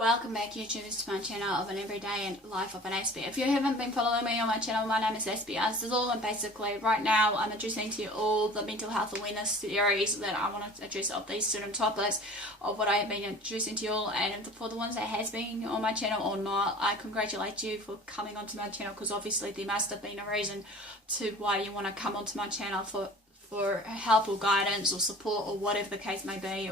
Welcome back, YouTubers, to my channel of an everyday life of an Aspie. If you haven't been following me on my channel, my name is AspieAnswersAll, and basically right now I'm addressing to you all the mental health awareness series that I want to address of these certain topics of what I have been addressing to you all. And for the ones that has been on my channel or not, I congratulate you for coming onto my channel, because obviously there must have been a reason to why you want to come onto my channel for help or guidance or support or whatever the case may be.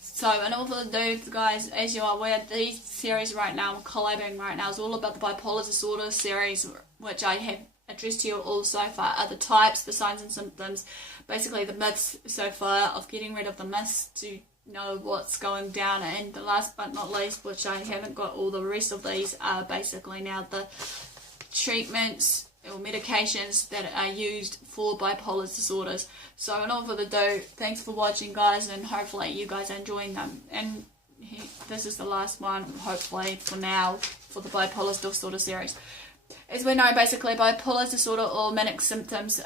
So, and all for the guys, as you are aware, these series right now, I'm collabing right now, is all about the bipolar disorder series, which I have addressed to you all so far, are the types, the signs and symptoms, basically the myths so far, of getting rid of the myths to know what's going down. And the last but not least, which I haven't got all the rest of these, are basically now the treatments or medications that are used for bipolar disorders. So, and all for the do, thanks for watching, guys, and hopefully you guys are enjoying them. And this is the last one, hopefully, for now, for the bipolar disorder series. As we know, basically, bipolar disorder or manic symptoms,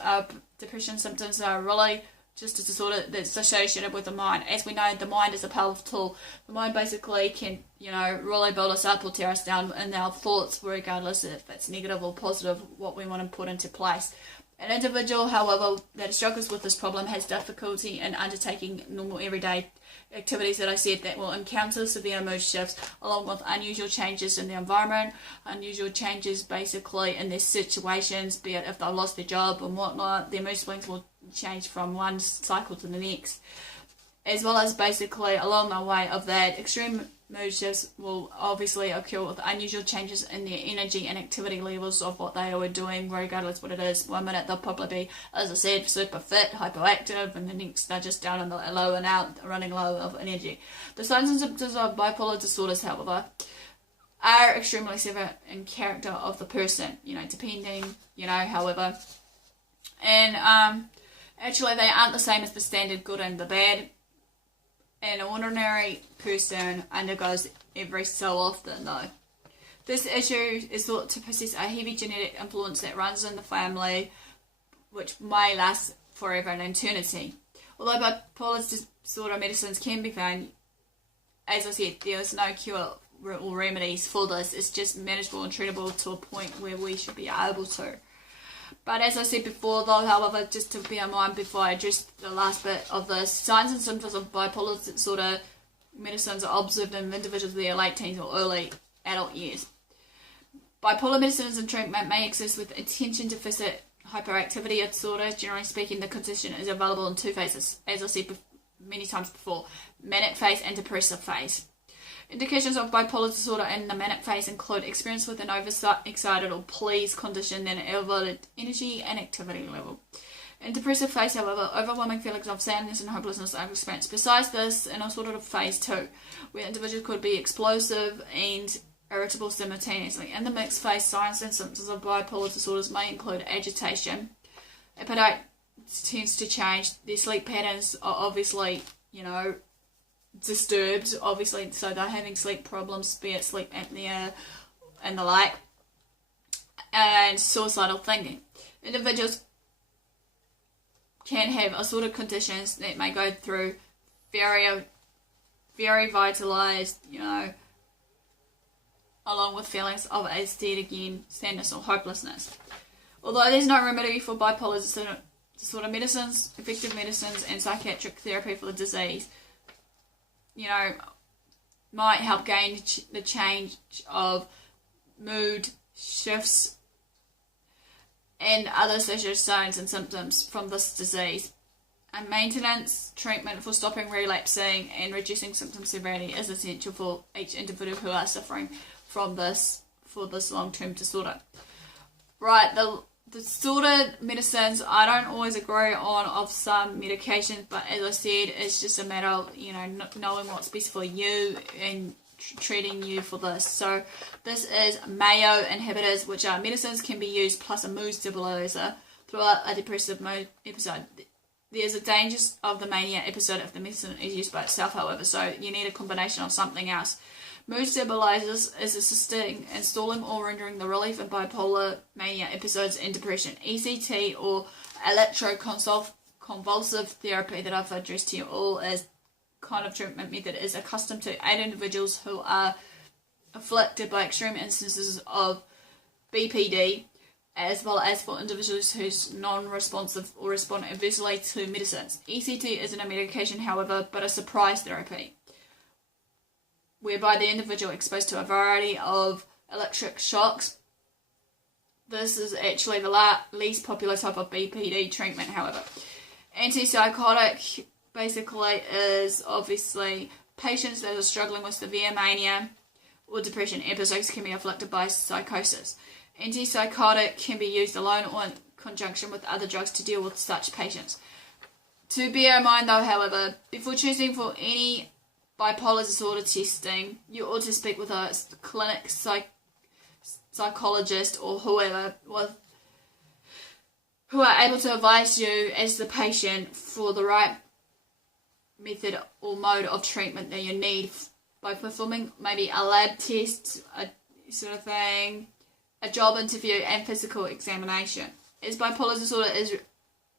depression symptoms, are really just a disorder that's associated with the mind. As we know, the mind is a powerful tool. The mind basically can, really build us up or tear us down in our thoughts, regardless if it's negative or positive, what we want to put into place. An individual, however, that struggles with this problem has difficulty in undertaking normal everyday activities that I said, that will encounter severe mood shifts along with unusual changes in the environment, unusual changes basically in their situations, be it if they've lost their job and whatnot. Their mood swings will change from one cycle to the next, as well as basically along the way of that, extreme mood shifts will obviously occur with unusual changes in their energy and activity levels of what they are doing, regardless what it is. 1 minute they'll probably be, as I said, super fit, hyperactive, and the next they're just down in the low and out, running low of energy. The signs and symptoms of bipolar disorders, however, are extremely severe in character of the person, depending, however. And actually they aren't the same as the standard good and the bad. An ordinary person undergoes every so often, though. This issue is thought to possess a heavy genetic influence that runs in the family, which may last forever and eternity. Although bipolar disorder medicines can be found, as I said, there is no cure or remedies for this. It's just manageable and treatable to a point where we should be able to. But as I said before, though, however, just to bear in mind before I address the last bit of this, signs and symptoms of bipolar disorder medicines are observed in individuals in their late teens or early adult years. Bipolar medicines and treatment may exist with attention deficit hyperactivity disorder. Generally speaking, the condition is available in two phases, as I said many times before, manic phase and depressive phase. Indications of bipolar disorder in the manic phase include experience with an overexcited or pleased condition and elevated energy and activity level. In depressive phase, however, overwhelming feelings of sadness and hopelessness are experienced. Besides this, in a sort of phase 2, where individuals could be explosive and irritable simultaneously. In the mixed phase, signs and symptoms of bipolar disorders may include agitation. Appetite tends to change. Their sleep patterns are obviously, disturbed, obviously, so they're having sleep problems, be it sleep apnea and the like, and suicidal thinking. Individuals can have assorted conditions that may go through very vitalized, along with feelings of, as said again, sadness or hopelessness. Although there's no remedy for bipolar disorder medicines, effective medicines and psychiatric therapy for the disease, might help gain the change of mood shifts and other social signs and symptoms from this disease. And maintenance treatment for stopping relapsing and reducing symptom severity is essential for each individual who are suffering from this long-term disorder. Right, the disorder medicines, I don't always agree on of some medications, but as I said, it's just a matter of, knowing what's best for you and treating you for this. So this is Mayo inhibitors, which are medicines can be used plus a mood stabilizer throughout a depressive mood episode. There's a danger of the mania episode if the medicine is used by itself, however, so you need a combination of something else. Mood stabilizers is assisting in stalling or rendering the relief in bipolar mania episodes and depression. ECT or electroconvulsive therapy that I've addressed to you all is kind of treatment method is accustomed to 8 individuals who are afflicted by extreme instances of BPD, as well as for individuals who's non-responsive or respond adversely to medicines. ECT isn't a medication, however, but a surprise therapy, whereby the individual exposed to a variety of electric shocks. This is actually the least popular type of BPD treatment, however. Antipsychotic basically is obviously patients that are struggling with severe mania or depression episodes can be afflicted by psychosis. Antipsychotic can be used alone or in conjunction with other drugs to deal with such patients. To bear in mind though, however, before choosing for any bipolar disorder testing, you ought to speak with a clinic psychologist or whoever who are able to advise you as the patient for the right method or mode of treatment that you need by performing maybe a lab test, a sort of thing, a job interview and physical examination. As bipolar disorder is,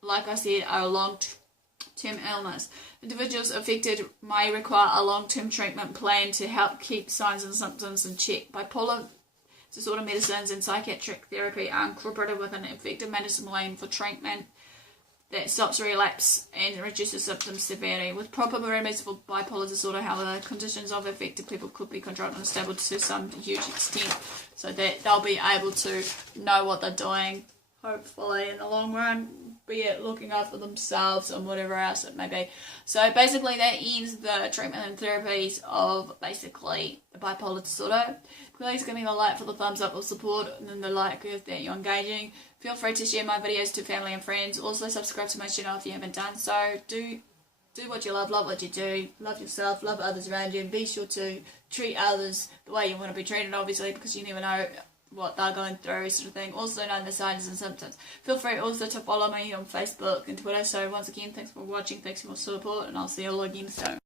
like I said, a long-term illness, individuals affected may require a long-term treatment plan to help keep signs and symptoms in check. Bipolar disorder medicines and psychiatric therapy are incorporated with an effective medicine plan for treatment that stops relapse and reduces symptom severity. With proper remedies for bipolar disorder, however, conditions of affected people could be controlled and stable to some huge extent, so that they'll be able to know what they're doing, hopefully in the long run, be it looking after themselves and whatever else it may be. So basically that ends the treatment and therapies of basically the bipolar disorder. Please give me the like for the thumbs up or support and the like if that you're engaging. Feel free to share my videos to family and friends. Also subscribe to my channel if you haven't done so. Do what you love what you do, love yourself, love others around you, and be sure to treat others the way you want to be treated, obviously, because you never know what they're going through, sort of thing. Also know the signs and symptoms. Feel free also to follow me on Facebook and Twitter. So once again, thanks for watching, thanks for your support, and I'll see you all again soon.